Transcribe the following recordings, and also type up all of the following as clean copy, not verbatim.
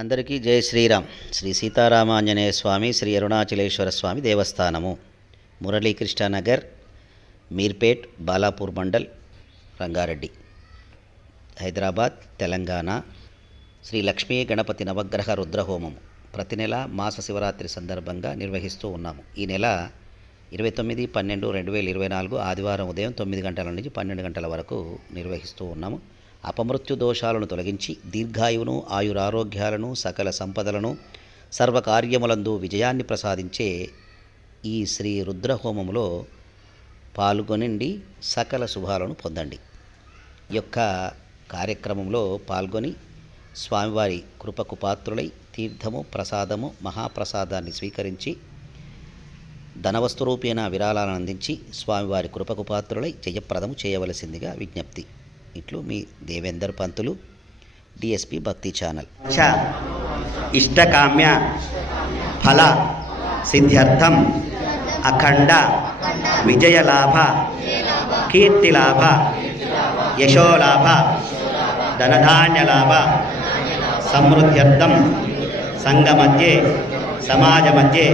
అందరికీ జై శ్రీరామ్. శ్రీ సీతారామాంజనేయ స్వామి, శ్రీ అరుణాచలేశ్వర స్వామి దేవస్థానము, మురళీకృష్ణనగర్, మీర్పేట్, బాలాపూర్ మండల్, రంగారెడ్డి, హైదరాబాద్, తెలంగాణ. శ్రీ లక్ష్మీ గణపతి నవగ్రహ రుద్రహోమము ప్రతి నెల మాస శివరాత్రి సందర్భంగా నిర్వహిస్తూ ఉన్నాము. ఈ నెల 29/12/2024 ఆదివారం ఉదయం 9 గంటల నుంచి 12 గంటల వరకు నిర్వహిస్తూ ఉన్నాము. అపమృత్యు దోషాలను తొలగించి దీర్ఘాయువును, ఆయురారోగ్యాలను, సకల సంపదలను, సర్వకార్యములందు విజయాన్ని ప్రసాదించే ఈ శ్రీ రుద్రహోమములో పాల్గొనండి, సకల శుభాలను పొందండి. ఈ యొక్క కార్యక్రమంలో పాల్గొని స్వామివారి కృపకు పాత్రులై తీర్థము, ప్రసాదము, మహాప్రసాదాన్ని స్వీకరించి ధనవస్తురూపేణ విరాళాలను అందించి స్వామివారి కృపకు పాత్రులై జయప్రదము చేయవలసిందిగా విజ్ఞప్తి. ఇట్లు మీ దేవేందర్ పంతులు, డిఎస్పి భక్తి ఛానల్. ఇష్టకామ్య ఫల సిద్ధ్యర్థం అఖండ విజయలాభ కీర్తిలాభ యశోలాభ ధనధాన్యలాభ సమృద్ధ్యర్థం సంఘ మధ్యే, సమాజ మధ్యే,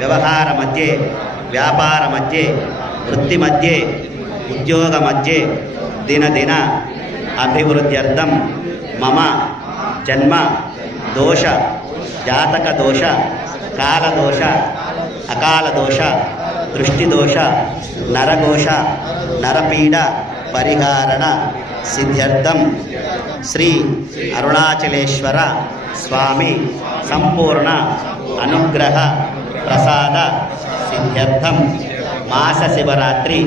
వ్యవహార మధ్యే, వ్యాపార మధ్యే, వృత్తి మధ్యే, ఉద్యోగ మధ్యే దినదిన అభివృద్ధ్యర్థం మమ జన్మ దోష, జాతక దోష, కాలదోష, అకాల దోష, దృష్టిదోష, నరఘోష, నరపీడ పరిహారణ సిద్ధ్యర్థం శ్రీ అరుణాచలేశ్వర స్వామి సంపూర్ణ అనుగ్రహ ప్రసాద సిద్ధ్యర్థం మాస శివరాత్రి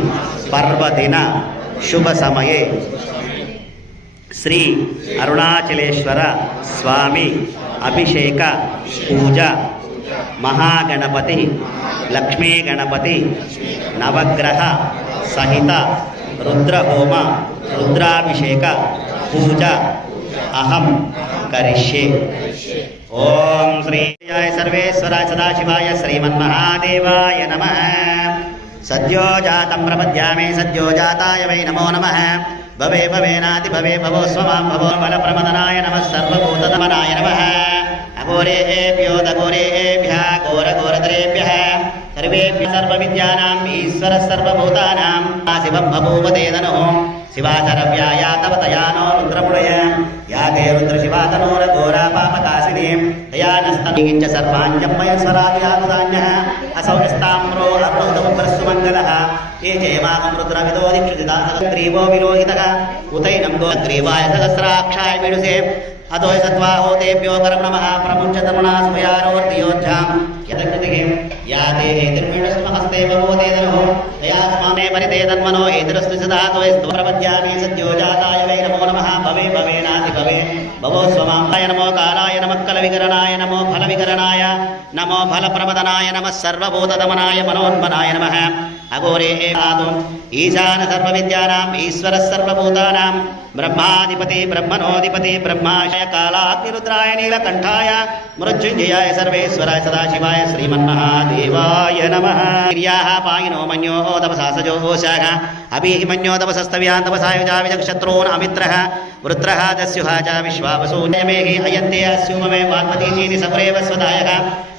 పర్వదిన శుభ సమయే శ్రీ అరుణాచలేశ్వర స్వామి అభిషేక పూజ మహాగణపతి, లక్ష్మీ గణపతి నవగ్రహ సహిత రుద్రహోమ రుద్రాభిషేక పూజ అహం కరిష్యే. ఓం శ్రీ సర్వేశ్వరాయ సదాశివాయ శ్రీమన్మహాదేవాయ నమః. సద్యో జాతం ప్రపద్యామే సద్యో జాతాయ వై నమో నమః. భవే భవేనాతి భవే భవో స్వమాం భవో బలప్రమదనాయ నమః. సర్వభూతనమనాయ నమః. అఘోరేభ్యో దఘోరేభ్యః ఘోరఘోరతరేభ్యః సర్వేభ్యః సర్వవిద్యానాం ఈశ్వరః సర్వభూతానాం శివం బభూవ తేదనో శివాచరవ్యాయా తవ తయానో రుద్రముడయ యాతే రుద్రశివాతనోర ఘోరా పాపకాశినీ తయానస్తనిగించ సర్వాంజమ్మయ స్వరాజ్యానుదాన్యః అసౌ నిస్తామ్రో అర్ణోదముగ్రస్సు మంగళః ఏ జయమాగం రుద్రవిదో దీక్షితాగ్రీవో విరోహితః ఉతైనం గోగ్రీవాయ సహస్రాక్షాయ విడుసే అతో సత్వాహోతేభ్యో కర్మణమః ప్రముంచతమనా స్మయారోర్తియోధ్యాం యదకృతిః యాతే హేతిర్మిణస్మహస్తే భవోతేదనో తయాస్మానే పరితేదన్మనో ఏతిరస్తు సదాతో ప్రపద్యామి సద్యో జాతాయ వై నమో నమః. భవే భవేనాతి భవే భవో స్వమాంతాయ నమో కాలాయ నమః కలవికరణాయ నమో ఫలవికరణాయ నమో ఫలప్రమదనాయ నమః సర్వభూతదమనాయ మనోన్మనాయ నమః. అఘోరే ఆదు ఈశాన సర్వవిద్యానాం ఈశ్వరః సర్వభూతానాం బ్రహ్మాధిపతి బ్రహ్మణోధిపతి బ్రహ్మాశయ కాలాగ్నిరుద్రాయ నీలకంఠాయ మృత్యుంజయాయ సర్వేశ్వరాయ సదాశివాయ శ్రీమన్మహాదేవాయ నమః. క్రియాః పాయినో మన్యో తపసా సజోషాః అభిః మన్యో తపసస్తవ్యాన్ తపసాయుజా విజక్షత్రోన్ అమిత్రః వృత్రః దస్యుః చ విశ్వావసూన్యమేహి అయంతే అస్యుమమే వాల్మతీజీని సపురేవ స్వదాయః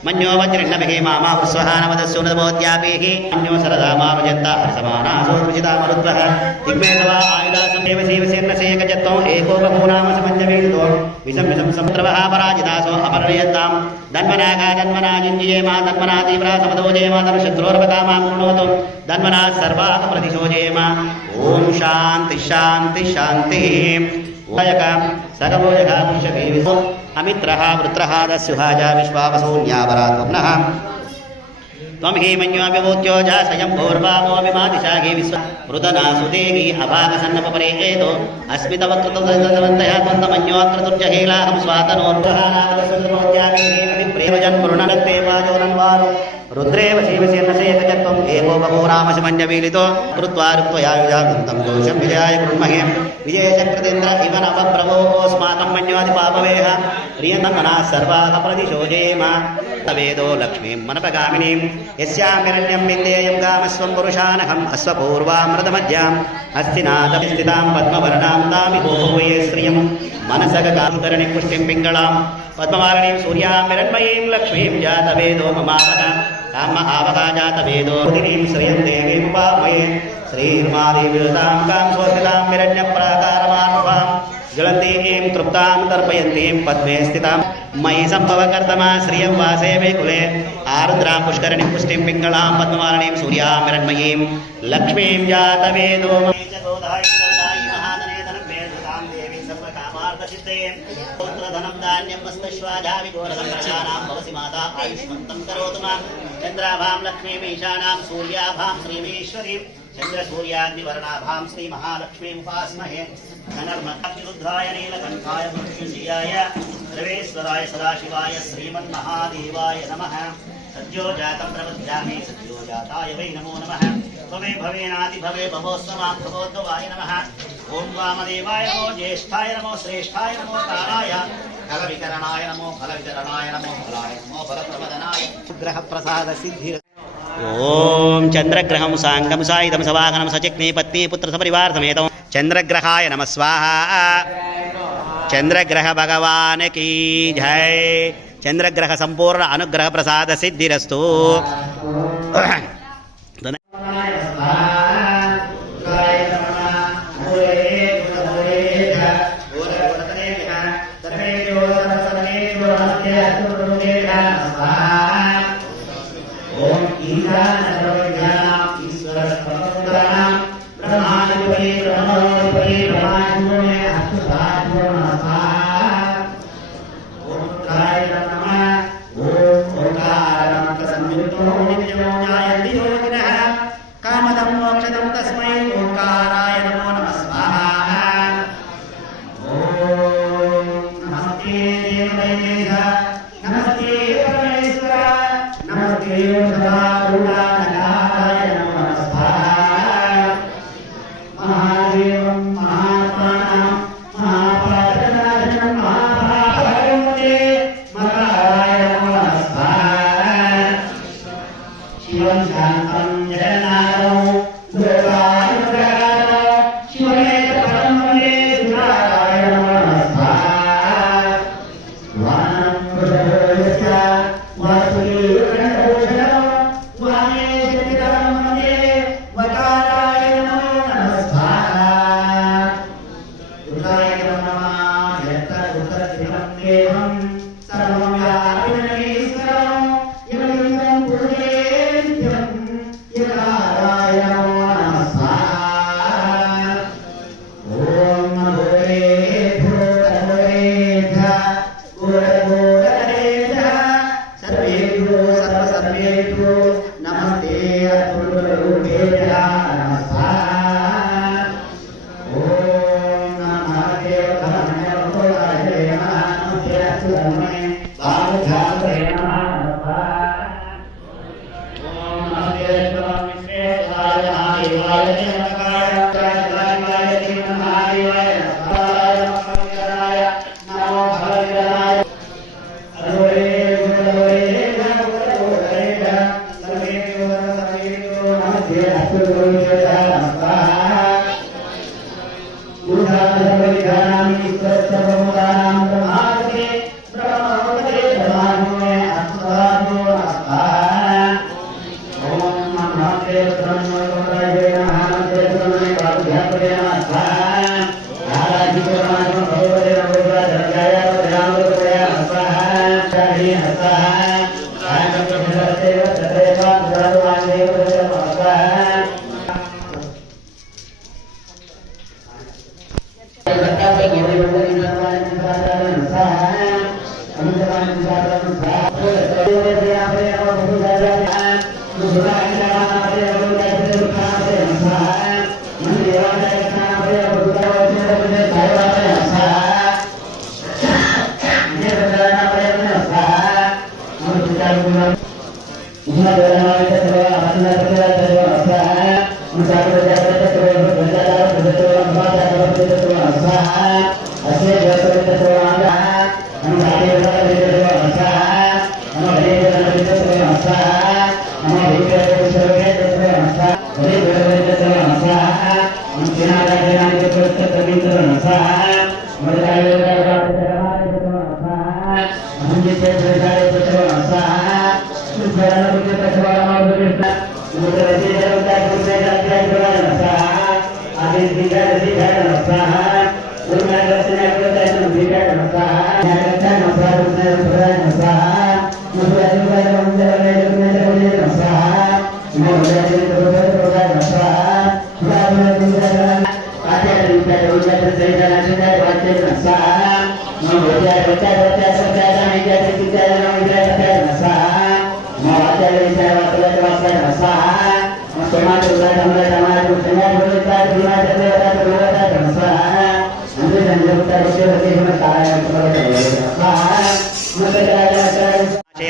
మన్యో వజ్రిన్నమిహి మామా వృస్వహానవదస్సు నమోద్యాపేహి మన్యో సరదామానుజంత హర్షమానాసోదృషితామరుద్వః దిగ్మేధవా ఆయుధాసమేవ శివసేన్నసేకజత్తో ఏకో బహూనామ సమञ्जवेदितो విషం విషం సముద్రవః పరాజితాసో అపర్ణయతాం ధన్మనాగా ధన్మనాజింజయేమా ధన్మనా తీవ్రా సమదోజయేమా ధనుషద్రోర్వతామాం కృణోతు ధన్మనా సర్వాః ప్రతిశోజయేమా. ఓం శాంతి శాంతి శాంతి. ఓయక సగభోజక పురుషకేవిసో అమిత్రః వృత్రః దస్యుః చ విశ్వావసూన్యావరాత్మనః త్వం హి మన్యోభిభూత్యో జ స్వయం భూర్వామోభిమాదిశాఖి విశ్వ మృదనాసుదేగి అభాగసన్నపరేతో అస్మిత వక్తృతవంతయ త్వంతమన్యోక్రతుర్జహీలాహం స్వాతనోర్వహానావదస్సుమోద్యామి అభిప్రేమజన్ పురుణనత్తే వాజోనన్వారు रुद्रेव शिवसेनशेखजत्वम् एको बभूरामशमन्यवीलितो कृत्वा ऋत्वयायुजागन्तं दोषं विजयाय कुर्महे विजयचक्रतेन्द्र इव नवप्रभोस्माकं मन्योधिपापवेह प्रियनन्दनाः सर्वाः प्रतिशोचेम तवेदो लक्ष्मीं मनपगामिनीं यस्यामिरण्यं विन्देयं कामस्वं पुरुषानहम् अश्वपूर्वामृतमध्यां हस्तिनाथस्थितां पद्मवर्णां तामिभोये श्रियं मनसगकान्तरणि पुष्टिं पिङ्गलां पद्ममालिनीं सूर्यां हिरण्मयीं लक्ष्मीं जातवेदो ममावः काम आवहा जातवेदो दिनीं श्रियं देवीं उपामये श्रीर्मादेवीतां कां स्वस्तितां हिरण्यप्राकारमानुभां ज्वलन्तीं तृप्तां तर्पयन्तीं पद्मे स्थितां मयि सम्भवकर्तमा श्रियं वासे मे कुले आरुद्रां पुष्करणीं पुष्टिं पिङ्गलां पद्ममालिनीं सूर्यां हिरण्मयीं लक्ष्मीं जातवेदो धनं धान्यं वस्तुश्वाजावि घोरधं प्रजानां भवसि माता आयुष्मन्तं करोतु मां चन्द्राभां लक्ष्मीमीशानां सूर्याभां श्रीमीश्वरीं चन्द्रसूर्याग्निवर्णाभां श्रीमहालक्ष्मीम् उपास्महे धनर्मरुद्राय नीलकण्ठाय मृत्युञ्जयाय सर्वेश्वराय सदाशिवाय श्रीमन्महादेवाय नमः सद्यो जातं प्रबध्यामि सद्यो जाताय वै नमो नमः त्वमे भवेनाति भवे भवोस्वमां भगवद्भवाय नमः ॐ वामदेवाय नमो ज्येष्ठाय नमो श्रेष्ठाय नमो ताराय फलविकरणाय नमो फलविकरणाय नमो फलाय नमो फलप्रमदनाय ग्रहप्रसाद सिद्धि ओम चंद्रग्रहं सांगम सायुधं सवाहनं सचिक्नी पत्नी पुत्र सपरिवार समेतं चंद्रग्रहाय नमः स्वाहा चंद्रग्रह भगवान की जय चंद्रग्रह संपूर्ण अनुग्रह प्रसाद सिद्धिरस्तु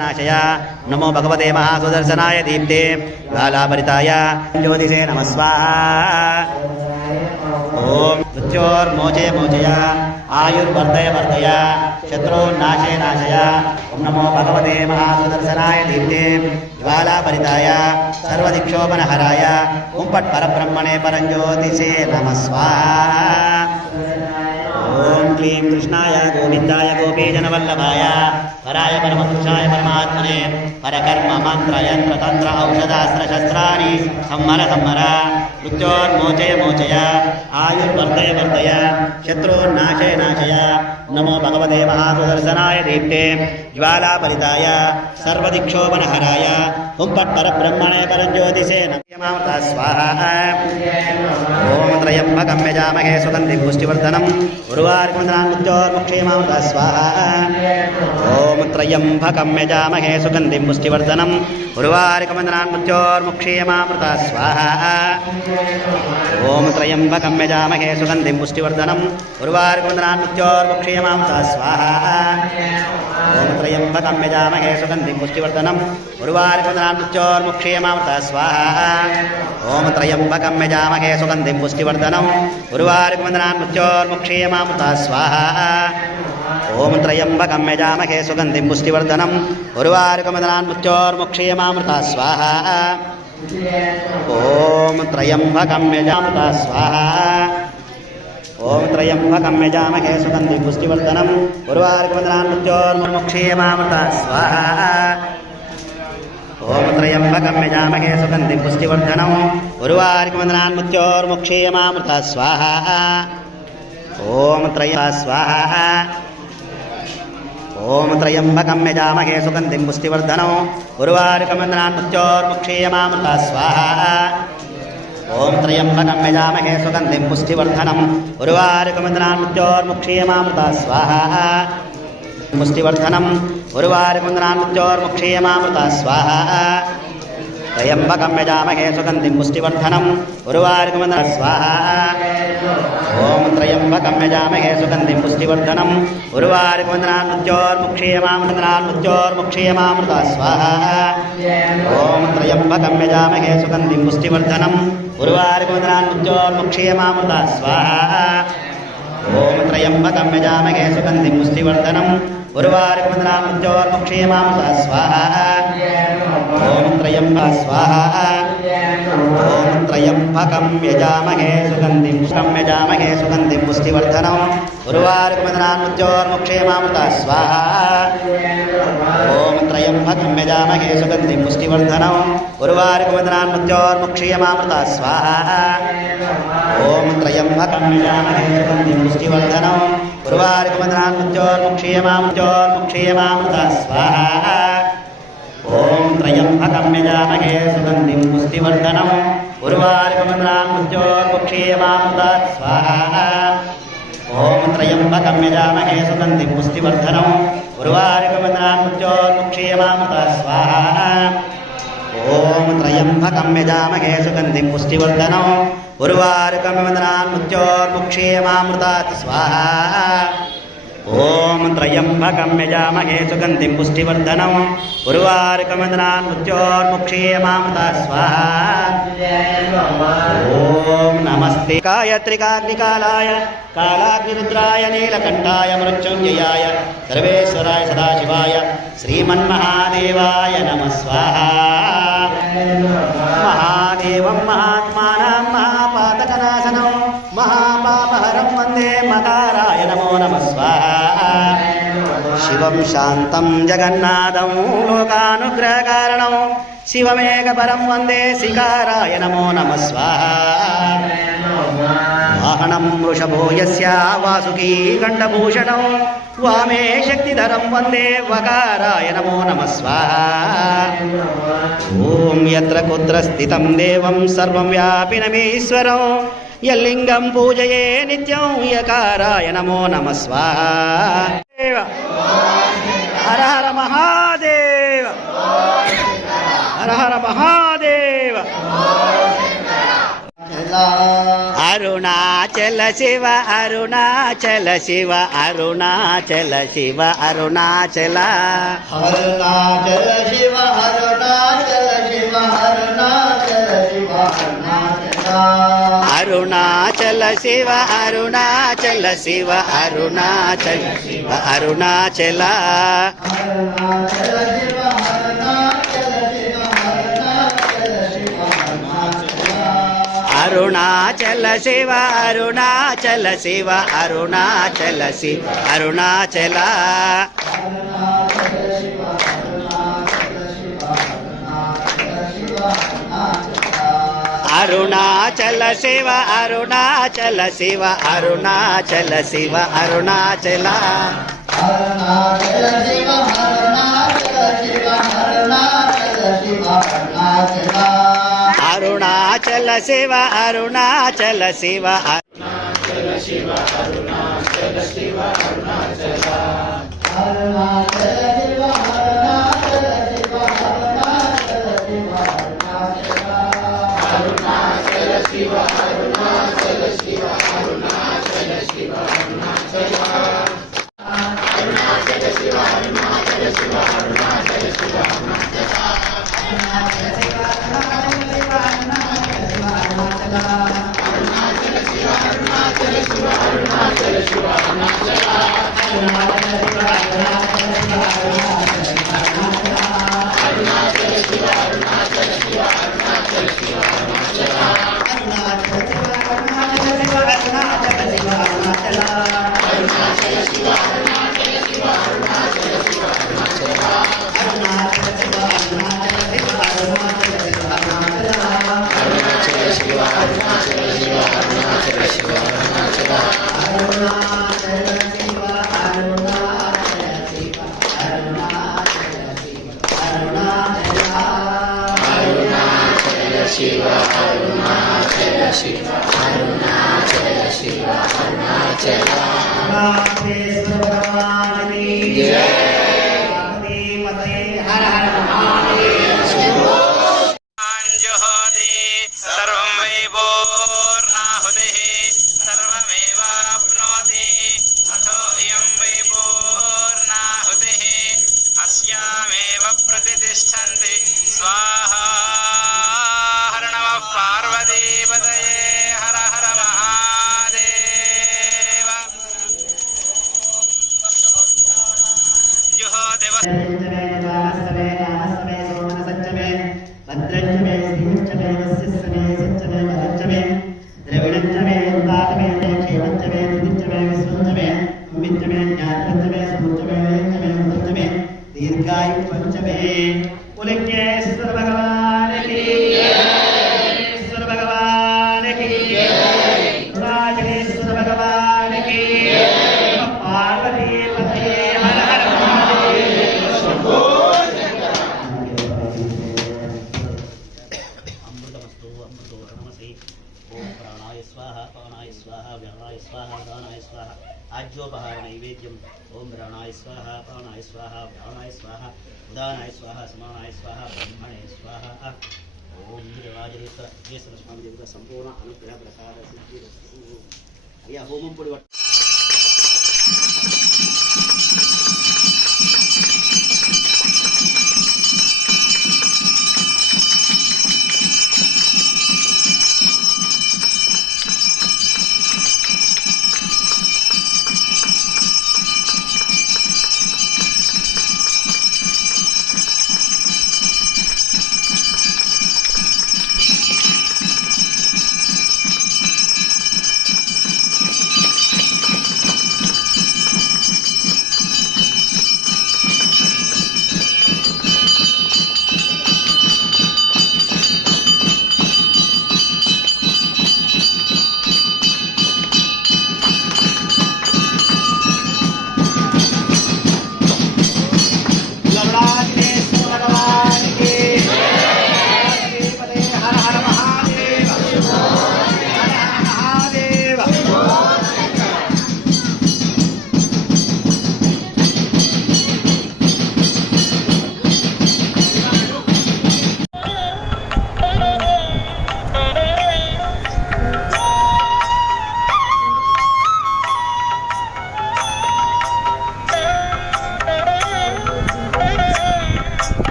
नाशय नमो भगवते महासुदर्शनाय दीप्ते ज्वालाभरिताय ज्योतिषे नमः स्वाहा। ओम मृत्योर्मोचे मोचय आयुर्वर्धय वर्धय शत्रुर्नाशय नाशय। ओम नमो भगवते महासुदर्शनाय दीप्ते ज्वालाभरिताय सर्वदिक्षोपनहराय ओम पट् परब्रह्मणे परञ्ज्योतिषे नमः स्वाहा। ओम क्लीं कृष्णाय गोविन्दाय गोपीजनवल्लभाय पराय परमपुरुषाय परमात्मने परकर्म मंत्र यंत्र तंत्र औषधास्त्र शस्त्राणि संहर संहर। मृत्योर्मोचय मोचय आयुर्वर्धय वर्धय शत्रुर्नाशय नाशय। नमो भगवते महासुदर्शनाय दीप्ते ज्वालापरिताय सर्वदिक्षोपनहराय ओं पट् परब्रह्मणे परज्योतिषे नमः स्वाहा। ओम त्र्यंबकं यजामहे सुगन्धिं पुष्टिवर्धनम् उर्वारुकमृत्योर्मुक्षेमामृता स्वाहा। ओम त्र्यंबकं यजामहे सुगन्धिं पुष्टिवर्धनम् उर्वारुकमृत्योर्मुक्षेमामृता स्वाहा। ओम त्र्यंबकं यजामहे सुगन्धिं पुष्टिवर्धनम् उर्वारुकमृत्योर्मुक्षेमामृता स्वाहा। ओम त्र्यंबकं यजामहे सुगन्धिं पुष्टिवर्धनम् उर्वारुकमृत्योर्मुक्षेमामृता स्वाहा। ओम त्र्यंबकं यजामहे सुगन्धिं पुष्टिवर्धनम् उर्वारुकमृत्योर्मुक्षेमामृता स्वाहा। ओम त्र्यंबकं यजामहे सुगन्धिं पुष्टिवर्धनम् उर्वारुकमृत्योर्मुक्षेमामृता स्वाहा। ओम त्र्यंबकं यजामृता स्वाहा। ओम त्र्यंबकं यजामहे सुगन्धिं पुष्टिवर्धनम् उर्वारुकमृत्योर्मुक्षेमामृता स्वाहा। ओम त्र्यंबकं यजामहे सुगन्धिं पुष्टिवर्धनम् उर्वारुकमृत्योर्मुक्षेमामृता स्वाहा। ओम स्वाहा। ओम त्र्यंबकं यजामहे सुगन्धिं पुष्टिवर्धनम् उर्वारुकमृत्योर्मुक्षेमामृता स्वाहा। ओम त्र्यंबकं यजामहे सुगन्धिं पुष्टिवर्धनम् उर्वारुकमृत्योर्मुक्षेमामृता स्वाहा। पुष्टिवर्धनम् उर्वारुकमृत्योर्मुक्षेमामृता स्वाहा। त्र्यंबकं यजामहे सुगन्धिं पुष्टिवर्धनम् उर्वारुकमृत्योर्मुक्षेमामृता स्वाहा। ओम त्र्यंबकं यजामहे सुगन्धिं पुष्टिवर्धनम् उर्वारुकमृत्योर्मुक्षेमामृता स्वाहा। ओम त्र्यंबकं यजामहे सुगन्धिं पुष्टिवर्धनम् उर्वारुकमृत्योर्मुक्षेमामृता स्वाहा। ओम त्र्यंबकं यजामहे सुगन्धिं पुष्टिवर्धनम् उर्वारुकमृत्योर्मुक्षेमामृता स्वाहा। ओम त्र्यंबकं स्वाहा। ओम त्र्यंबकं यजामहे सुगन्धिं पुष्टिवर्धनम् उर्वारुकमृत्योर्मुक्षेमामृता स्वाहा। ओम त्र्यंबकं यजामहे सुगन्धिं पुष्टिवर्धनम् उर्वारुकमृत्योर्मुक्षेमामृता स्वाहा। ओम त्र्यंबकं यजामहे सुगन्धिं पुष्टिवर्धनम् उर्वारुकमृत्योर्मुक्षेमामृता स्वाहा। ओम त्र्यंबकं यजामहे सुगन्धिं पुष्टिवर्धनम् उर्वारुकमृत्योर्मुक्षेमामृता स्वाहा। ओम त्र्यंबकं यजामहे सुगन्धिं पुष्टिवर्धनम् उर्वारुकमृत्योर्मुक्षेमामृता स्वाहा। ओम त्र्यंबकं यजामहे सुगन्धिं पुष्टिवर्धनम् उर्वारुकमृत्योर्मुक्षेमामृता स्वाहा। ఓం త్రయంబకం యజామహే సుగంధిం పుష్టివర్ధనం ఉర్వారుకమదనాన్ మృత్యోర్ముక్షీయమామృత స్వాహా. ఓం నమస్తే గాయత్రికాగ్నికాలాయ కాలాగ్నిరుద్రాయ నీలకంఠాయ మృత్యుంజయాయ సర్వేశ్వరాయ సదాశివాయ శ్రీమన్మహాదేవాయ నమః స్వాహా. మహాదేవం మహాత్మానం మహాపాతకనాశనం మహాపాపహరం వందే మకారాయ నమో నమః స్వాహా. శివం శాంతం జగన్నాథం లోకానుగ్రహకారణం శివమేకపరం వందే శిఖారాయ నమో నమః స్వాహా. వాహనం వృషభో యస్య వాసుకీ గండభూషణం వామే శక్తిధరం వందే వకారాయ నమో నమః స్వాహా. ఓం యత్ర కుత్ర స్థితం దేవం సర్వం వ్యాపినమీశ్వరం యల్లింగం పూజయే నిత్యం యకారాయ నమో నమః స్వాహా. హర హర మహాదేవ హర హర మహాదేవ. అరుణాచల శివ అరుణాచల శివ అరుణాచల శివ అరుణాచల అరుణాచల శివ అరుణాచల శివ అరుణాచల శివ అరుణాచల శివ అరుణాచల శివ అరుణాచల శివ అరుణాచల అరుణాచల శివ అరుణాచల శివ అరుణాచల శివ అరుణాచల అరుణాచల శివ అరుణాచల శివ అరుణాచల శివ అరుణాచల అరుణాచల శివ అరుణాచల శివ అరుణాచల శివ అరుణాచల శివ అరుణాచల प्रतिष्ठन्ति स्वाहा हर नमः पार्वतीपतये हर हर महादेव जुहोदेव दीर्घायु पंचमे उल्लेखेश्वर भगवान की ईश्वर भगवान की राजनेश्वर भगवान की पार्वती पते हर हर महादेव अमृतमस्तु अमृतो नमसे ओम प्राणाय स्वाहा पानाय स्वाहा व्यानाय स्वाहा दानाय स्वाहा आज्योपहार नैवेद्यम ओम प्राणाय स्वाहा पानाय स्वाहा व्यानाय स्वाहा उदानाय स्वाहा समानाय स्वाहा ब्रह्मणे स्वाहा ओम राजरेश्वर स्वामी देव का संपूर्ण अनुग्रह प्रसाद सिद्धि अय्या होमम पुड़ी